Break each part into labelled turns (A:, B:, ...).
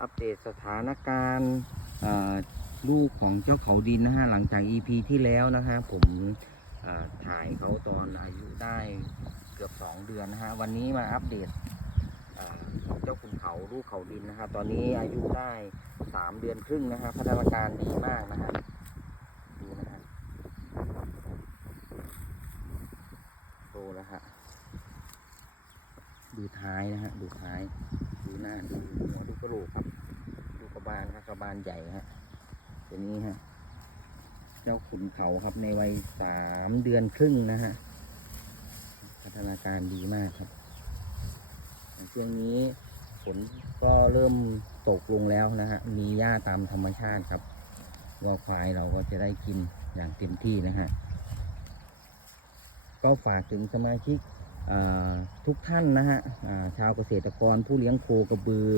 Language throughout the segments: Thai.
A: อัปเดตสถานการณ์ลูกของเจ้าเขาดินนะฮะหลังจาก EP ที่แล้วนะฮะผมถ่ายเขาตอนอายุได้เกือบ 2 เดือนนะฮะวันนี้มาอัปเดตเจ้าขุนเขาลูกเขาดินนะฮะตอนนี้อายุได้ 3 เดือนครึ่งนะฮะพัฒนาการดีมากนะฮะดูนะฮะโตแล้วฮะดูท้ายนะฮะดูท้าย ดูหน้าดูหัวดูกระโหลกครับ ดูกระบาลครับกระบาลใหญ่ฮะตัวนี้ฮะ เจ้าขุนเขาครับในวัยสามเดือนครึ่งนะฮะ พัฒนาการดีมากครับช่วงนี้ฝนก็เริ่มตกลงแล้วนะฮะ มีหญ้าตามธรรมชาติครับวัวควายเราก็จะได้กินอย่างเต็มที่นะฮะ ก็ฝากถึงสมาชิก ทุกท่านนะฮะชาวเกษตรกรผู้เลี้ยงโคกระบือ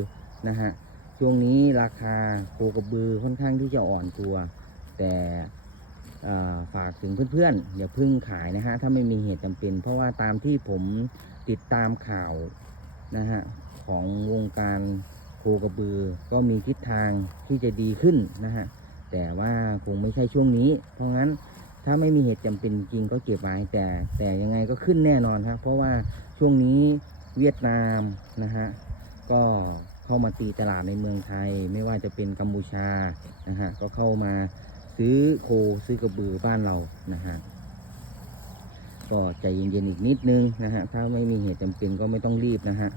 A: นะฮะช่วงนี้ราคาโคกระบือค่อนข้างที่จะอ่อนตัว แต่ฝากถึงเพื่อนๆอย่าพึ่งขายนะฮะถ้าไม่มีเหตุจำเป็น เพราะว่าตามที่ผมติดตามข่าวนะฮะของวงการโคกระบือก็มีทิศทางที่จะดีขึ้นนะฮะแต่ว่าคงไม่ใช่ช่วงนี้ เพราะงั้น ถ้าไม่มีเหตุจำเป็นจริงก็เก็บไว้แต่แต่ยังไงก็ขึ้นแน่นอนครับเพราะว่าช่วงนี้เวียดนามนะฮะก็เข้ามาตีตลาดในเมืองไทย ไม่ว่าจะเป็นกัมพูชานะฮะก็เข้ามาซื้อโคซื้อกระบือบ้านเรานะฮะก็ใจเย็นๆอีกนิดนึงนะฮะถ้าไม่มีเหตุจำเป็นก็ไม่ต้องรีบนะฮะ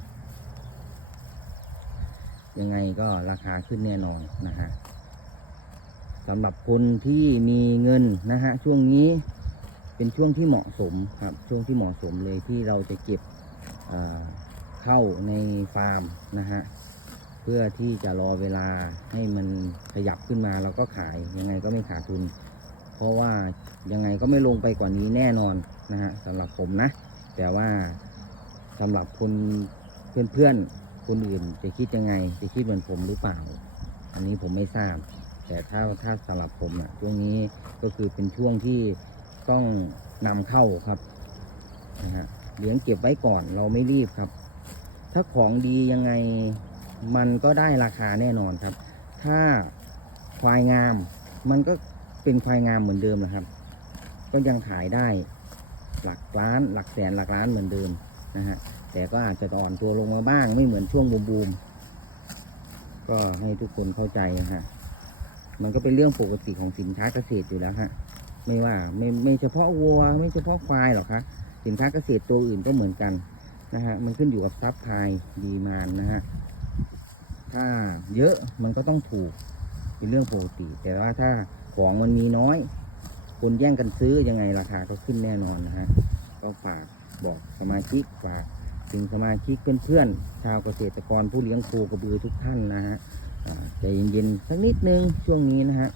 A: ยังไงก็ราคาขึ้นแน่นอนนะฮะ สำหรับคนที่มีเงินนะฮะช่วงนี้เป็นช่วงที่เหมาะสมครับช่วงที่เหมาะสมเลยที่เราจะเก็บเข้าในฟาร์มนะฮะเพื่อที่จะรอเวลาให้มันขยับขึ้นมาเราก็ขายยังไงก็ไม่ขาดทุน เพราะว่ายังไงก็ไม่ลงไปกว่านี้แน่นอนนะฮะสำหรับผมนะ แต่ว่าสำหรับคนเพื่อนๆคนอื่นจะคิดยังไง จะคิดเหมือนผมหรือเปล่า อันนี้ผมไม่ทราบ แต่ถ้าถ้าสำหรับผมอะช่วงนี้ก็คือเป็นช่วงที่ต้องนำเข้าครับนะฮะเลี้ยงเก็บไว้ก่อนเราไม่รีบครับ ถ้าของดียังไงมันก็ได้ราคาแน่นอนครับ ถ้าควายงามมันก็เป็นควายงามเหมือนเดิมนะครับ ก็ยังขายได้หลักล้านหลักแสนหลักล้านเหมือนเดิมนะฮะแต่ก็อาจจะอ่อนตัวลงมาบ้างไม่เหมือนช่วงบูมๆก็ให้ทุกคนเข้าใจนะฮะ มันก็เป็นเรื่องปกติของสินค้าเกษตรอยู่แล้วฮะไม่ว่าไม่ไม่เฉพาะวัว ไม่เฉพาะควายหรอกครับสินค้าเกษตรตัวอื่นก็เหมือนกันนะฮะมันขึ้นอยู่กับซัพพลายดีมานนะฮะถ้าเยอะมันก็ต้องถูกเป็นเรื่องปกติ แต่ว่าถ้าของมันมีน้อย คนแย่งกันซื้อยังไงราคาก็ขึ้นแน่นอนนะฮะก็ฝากบอกสมาชิกฝากถึงสมาชิกเพื่อนๆชาวเกษตรกรผู้เลี้ยงโคกระบือทุกท่านนะฮะ ใจเย็นๆสักนิดนึงช่วงนี้นะฮะ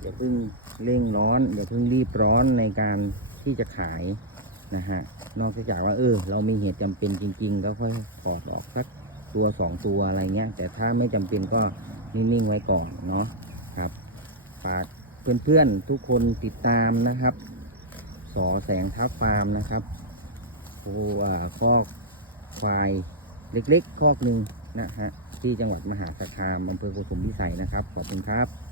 A: อย่าเพิ่งเร่งร้อนอย่าเพิ่งรีบร้อนในการที่จะขายนะฮะนอกจากว่าเออ เรามีเหตุจำเป็นจริง ๆ ก็ค่อยถอดออกสักตัวสองตัวอะไรเงี้ย แต่ถ้าไม่จำเป็นก็นิ่งๆไว้ก่อนเนาะครับฝากเพื่อนๆทุกคนติดตามนะครับสอแสงทับฟาร์มนะครับโอ้อ่าคอกควายเล็กๆ คอกหนึ่ง นะฮะที่จังหวัดมหาสารคามอำเภอโกสุมพิสัยนะครับ ขอบคุณครับ